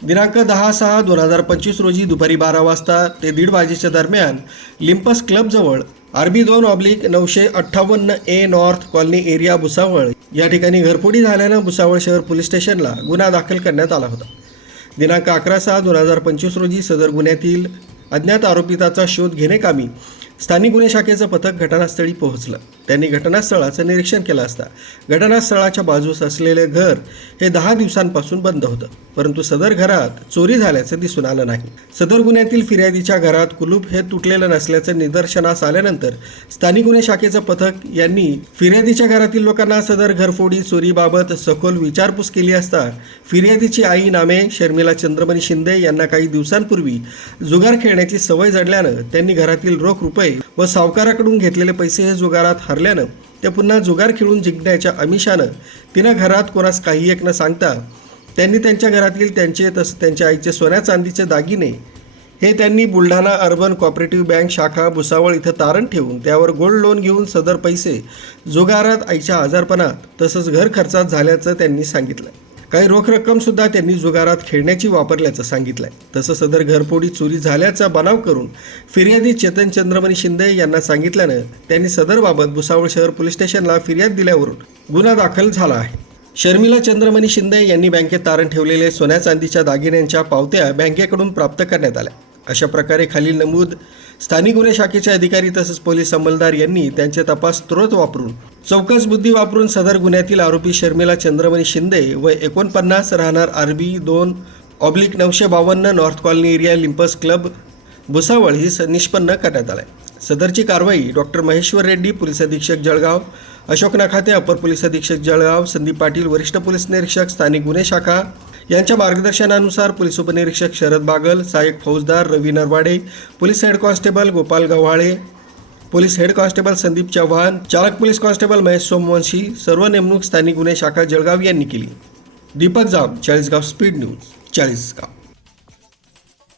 दिनांक दहा सहा दोन हजार पंचवीस रोजी दुपारी बारा वाजता ते दीड वाजेच्या दरम्यान लिम्पस क्लबजवळ आरबी दोन ऑब्लिक नऊशे अठ्ठावन्न A north colony area Bhusawal या ठिकाणी घरफोडी झाल्यानं भुसावळ शहर पोलीस स्टेशनला गुन्हा दाखल करण्यात आला होता. दिनांक अकरा सहा दोन हजार पंचवीस रोजी सदर गुन्ह्यातील अज्ञात आरोपिताचा शोध घेणे कामी स्थानिक गुन्हे शाखेचं पथक घटनास्थळी पोहोचलं. त्यांनी घटनास्थळाचं निरीक्षण केलं असता. घटनास्थळाच्या बाजूस असलेले घर हे दहा दिवसांपासून बंद होतं. परंतु सदर घरात चोरी झाल्याचं दिसून आलं नाही. सदर गुन्ह्यातील फिर्यादीच्या घरात कुलूप हे तुटलेलं नसल्याचं निदर्शनास आल्यानंतर स्थानिक गुन्हे शाखेचं पथक यांनी फिर्यादीच्या घरातील लोकांना सदर घरफोडी चोरीबाबत सखोल विचारपूस केली असता फिर्यादीची आई नामे शर्मिला चंद्रमणी शिंदे यांना काही दिवसांपूर्वी जुगार खेळण्याची सवय जडल्यानं त्यांनी घरातील रोख रुपये व सावकाराकडून घेतलेले पैसे हे जुगारात हरल्यानं ते पुन्हा जुगार खेळून जिंकण्याच्या अमिषानं तिनं घरात कोणास काही एक न सांगता त्यांनी त्यांच्या घरातील त्यांचे तसं त्यांच्या आईचे सोन्या चांदीचे दागिने हे त्यांनी बुलढाणा अर्बन कॉपरेटिव्ह बँक शाखा भुसावळ इथं तारण ठेवून त्यावर गोल्ड लोन घेऊन सदर पैसे जुगारात आईच्या आजारपणात तसंच घर खर्चात झाल्याचं त्यांनी सांगितलं. काही रोख रक्कम सुद्धा त्यांनी जुगारात खेळण्याची वापरल्याचं सांगितलंय. तसं सदर घरफोडी चोरी झाल्याचा बनाव करून फिर्यादी चेतन चंद्रमणी शिंदे यांना सांगितल्यानं त्यांनी सदरबाबत भुसावळ शहर पोलीस स्टेशनला फिर्याद दिल्यावरून गुन्हा दाखल झाला आहे. शर्मिला चंद्रमणी शिंदे यांनी बँकेत तारण ठेवलेले सोन्या चांदीच्या दागिन्यांच्या पावत्या बँकेकडून प्राप्त करण्यात आल्या. अशा प्रकारे खालील नमूद स्थानिक गुन्हे शाखेचे अधिकारी तसंच पोलीस अंमलदार यांनी त्यांचे तपास स्त्रोत वापरून चौकस बुद्धी वापरून सदर गुन्ह्यातील आरोपी शर्मिला चंद्रमणी शिंदे व एकोणपन्नास राहणार आरबी दोन ऑब्लिक नऊशे बावन्न नॉर्थ कॉलनी एरिया लिम्पस क्लब भुसावळ ही स निष्पन्न करण्यात आलाय. सदरची कारवाई डॉक्टर महेश्वर रेड्डी पोलीस अधीक्षक जळगाव अशोकनाखाते अपर पोलीस अधीक्षक जळगाव संदीप पाटील वरिष्ठ पोलीस निरीक्षक स्थानिक गुन्हे शाखा यांच्या मार्गदर्शनानुसार पोलीस उपनिरीक्षक शरद बागल सहाय्यक फौजदार Ravi Narwade police head constable Gopal Gavhale police head constable Sandeep Chavan चालक पोलीस कॉन्स्टेबल महेश सोमवंशी सर्व नेमणूक स्थानिक गुन्हे शाखा जळगाव यांनी केली. Deepak Jam Chalisgaon speed news Chalisgaon.